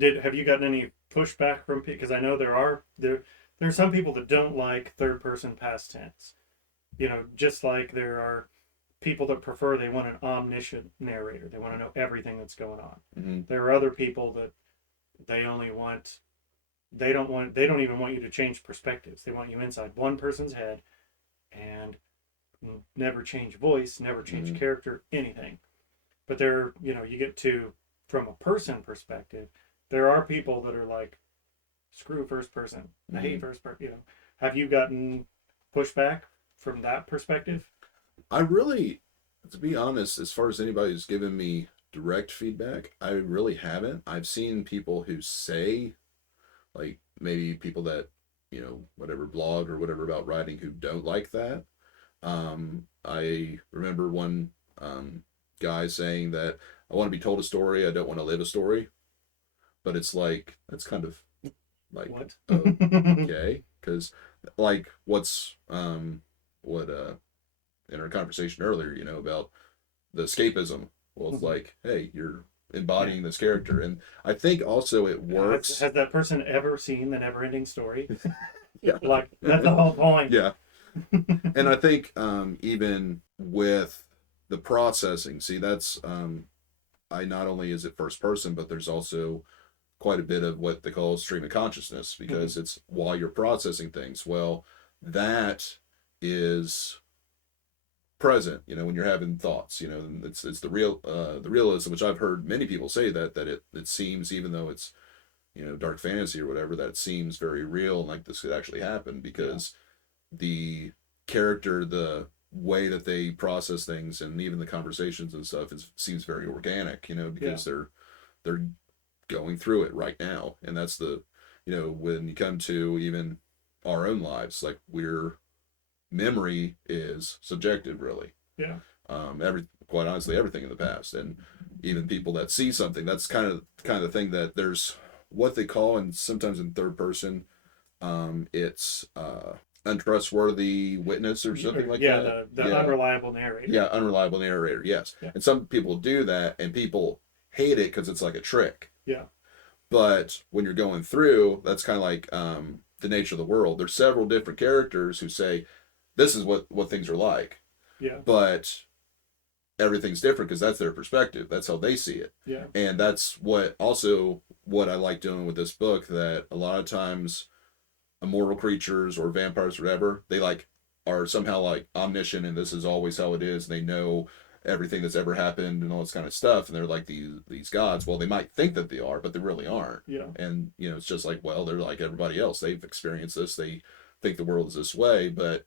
have you gotten any pushback from people? Because I know there are some people that don't like third person past tense. Just like there are people that prefer, they want an omniscient narrator. They want to know everything that's going on. Mm-hmm. There are other people that they only want they don't even want you to change perspectives. They want you inside one person's head and never change voice, never change Mm-hmm. character, anything. But you get to, from a person perspective, there are people that are like, screw first person. I hate Mm-hmm. first person. Have you gotten pushback from that perspective? I really, to be honest, as far as anybody who's given me direct feedback, I really haven't. I've seen people who say, like maybe people that, whatever blog or whatever about writing who don't like that. I remember one guy saying that I want to be told a story, I don't want to live a story. But it's like, that's kind of like, What? okay. Because, like, what, in our conversation earlier, about the escapism. Well, it's like, hey, you're Yeah. embodying this character. And I think also it Has, works. has that person ever seen the never ending story? Yeah. Like, that's the whole point. Yeah. And I think even with the processing, see, that's, I not only is it first person, but there's also quite a bit of what they call stream of consciousness because it's while you're processing things. Well, that is present, when you're having thoughts, it's the realism, which I've heard many people say that it seems, even though it's, dark fantasy or whatever, that it seems very real and like this could actually happen because the character, the way that they process things and even the conversations and stuff seems very organic, because they're going through it right now. And that's the, when you come to even our own lives, like memory is subjective, really. Yeah. Quite honestly, everything in the past, and even people that see something, that's kind of the thing that there's what they call, and sometimes in third person, it's untrustworthy witness or something like Yeah, that. the unreliable narrator. Yeah, unreliable narrator. Yes, Yeah. and some people do that, and people hate it because it's like a trick. Yeah. But when you're going through, that's kind of like the nature of the world. There's several different characters who say, this is what things are like. Yeah. But everything's different because that's their perspective. That's how they see it. Yeah. And that's what I like doing with this book, that a lot of times immortal creatures or vampires or whatever, they like are somehow like omniscient and this is always how it is. And they know everything that's ever happened and all this kind of stuff. And they're like these gods. Well, they might think that they are, but they really aren't. Yeah. And, it's just like, well, they're like everybody else. They've experienced this. They think the world is this way, but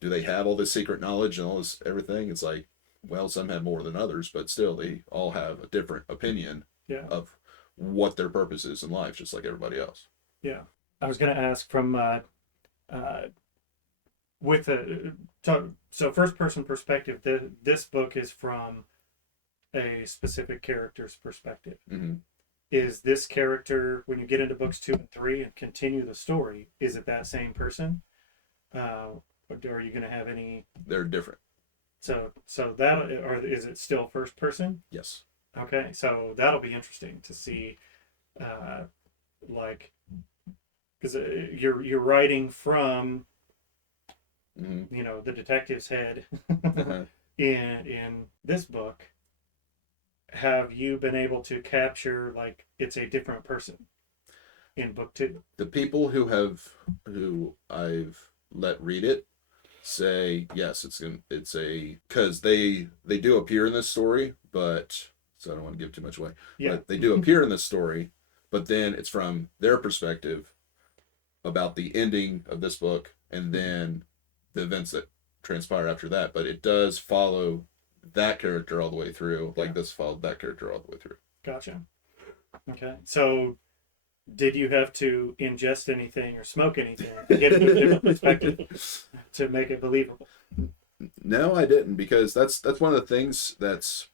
do they have all this secret knowledge and all this everything? It's like, well, some have more than others, but still they all have a different opinion of what their purpose is in life, just like everybody else. Yeah. I was going to ask from with a so first person perspective. This book is from a specific character's perspective. Mm-hmm. Is this character, when you get into books 2 and 3 and continue the story, is it that same person? Or are you going to have any? They're different. So that, or is it still first person? Yes. Okay, so that'll be interesting to see, like, because you're writing from, the detective's head. in this book. Have you been able to capture like it's a different person in book 2? The people who I've let read it say yes, it's a because they do appear in this story, but so I don't want to give too much away. Yeah. But they do appear in this story, but then it's from their perspective about the ending of this book and then the events that transpire after that. But it does follow that character all the way through, like this followed that character all the way through. Gotcha. Okay. So did you have to ingest anything or smoke anything to get a different perspective to make it believable? No, I didn't, because that's one of the things that's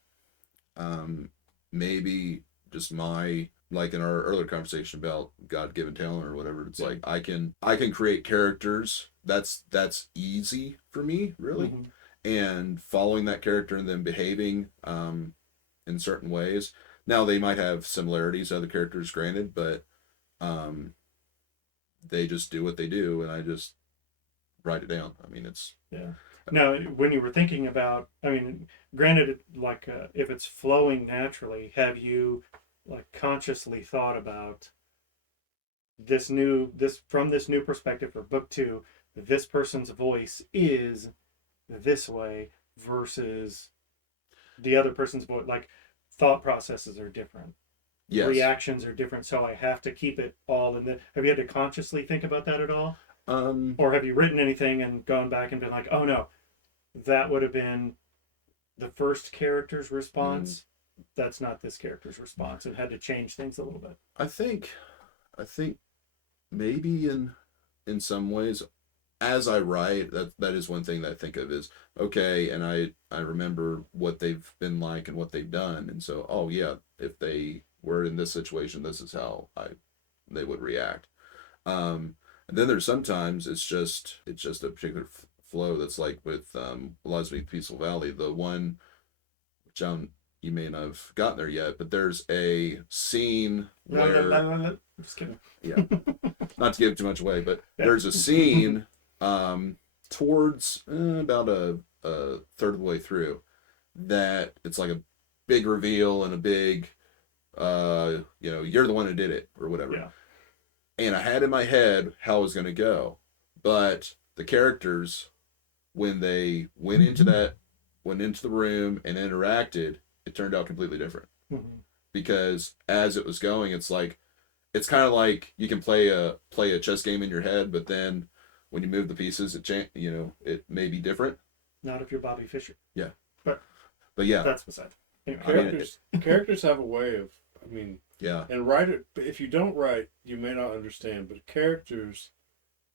maybe just my, like in our earlier conversation about God-given talent or whatever. It's like I can create characters. That's easy for me, really. And following that character and then behaving in certain ways, Now they might have similarities to other characters, granted, but um, they just do what they do, and I just write it down. I mean, it's Yeah. Now, when you were thinking about, I mean, granted, like if it's flowing naturally, have you like consciously thought about this from this new perspective for book two? This person's voice is this way versus the other person's voice. Like thought processes are different, yes. reactions are different, so I have to keep it all in the. Have you had to consciously think about that at all? Or have you written anything and gone back and been like, oh no, that would have been the first character's response. That's not this character's response, and had to change things a little bit. I think maybe in some ways, as I write, that is one thing that I think of is okay, and I remember what they've been like and what they've done, and so oh yeah, if they were in this situation, this is how they would react. And then there's sometimes it's just a particular flow that's like with Lovelady Peaceful Valley, the one which you may not have gotten there yet, but there's a scene where I'm just kidding. yeah, not to give too much away, but Yeah. there's a scene towards about a third of the way through that it's like a big reveal and a big you're the one who did it or whatever. Yeah. And I had in my head how it was going to go, but the characters, when they went into the room and interacted, it turned out completely different. Mm-hmm. Because as it was going, it's kind of like you can play a chess game in your head, but then when you move the pieces, it may be different. Not if you're Bobby Fischer. Yeah, but yeah, that's beside. Anyway, characters have a way of. I mean, yeah. And write it. If you don't write, you may not understand. But characters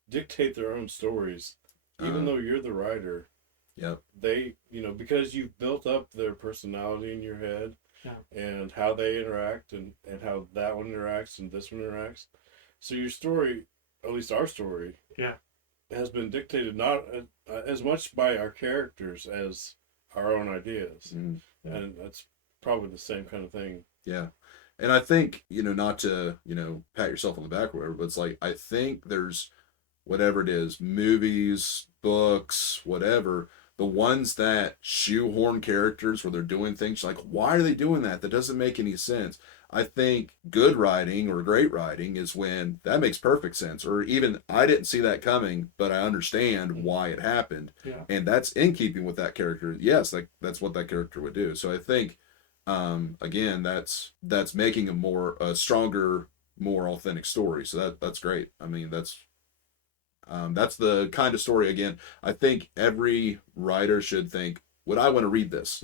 dictate their own stories, even though you're the writer. Yeah. They, because you've built up their personality in your head, and how they interact, and how that one interacts and this one interacts. So your story, at least our story, has been dictated not as much by our characters as our own ideas, and that's probably the same kind of thing. Yeah. And I think, not to, pat yourself on the back or whatever, but it's like, I think there's whatever it is, movies, books, whatever, the ones that shoehorn characters where they're doing things like, why are they doing that? That doesn't make any sense. I think good writing or great writing is when that makes perfect sense, or even I didn't see that coming, but I understand why it happened. Yeah. And that's in keeping with that character. Yes, that's what that character would do. So I think, again, that's making a stronger, more authentic story. So that's great. I mean, that's the kind of story, again, I think every writer should think, would I want to read this?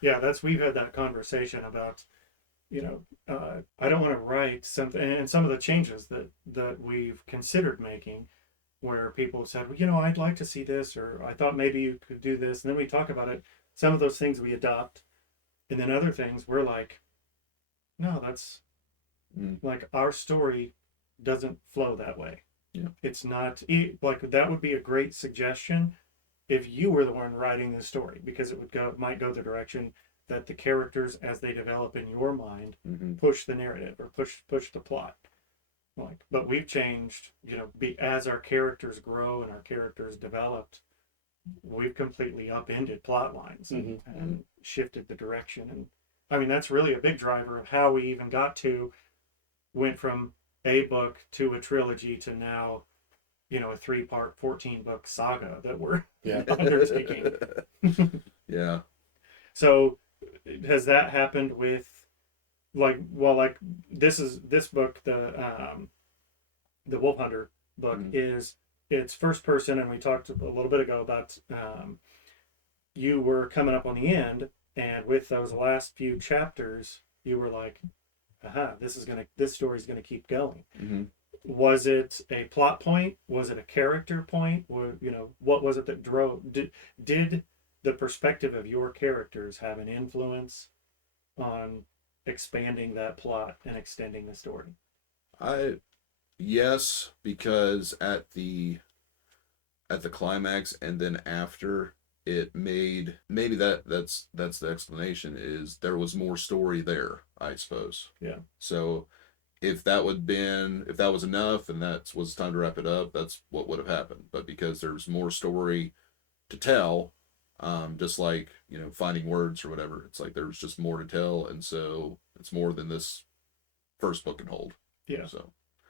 Yeah, we've had that conversation about, I don't want to write something, and some of the changes that we've considered making, where people have said, well, I'd like to see this, or I thought maybe you could do this, and then we talk about it. Some of those things we adopt, and then other things we're like, no, that's like our story doesn't flow that way. Yeah. It's not like that would be a great suggestion if you were the one writing the story, because it might go the direction that the characters, as they develop in your mind, push the narrative or push the plot. But we've changed, as our characters grow and our characters developed, we've completely upended plot lines and shifted the direction. And I mean, that's really a big driver of how we even went from a book to a trilogy to now, a 3-part, 14-book saga that we're undertaking. Yeah. So has that happened with this book, the Wolf Hunter book, it's first person, and we talked a little bit ago about you were coming up on the end, and with those last few chapters you were like, aha, this story's gonna keep going. Was it a plot point? Was it a character point? What was it that drove? Did the perspective of your characters have an influence on expanding that plot and extending the story? Yes, because at the climax and then after, it made, maybe that's the explanation, is there was more story there, I suppose. Yeah. So if that was enough and that was time to wrap it up, that's what would have happened. But because there's more story to tell, just like, finding words or whatever, it's like there's just more to tell, and so it's more than this first book can hold. Yeah. So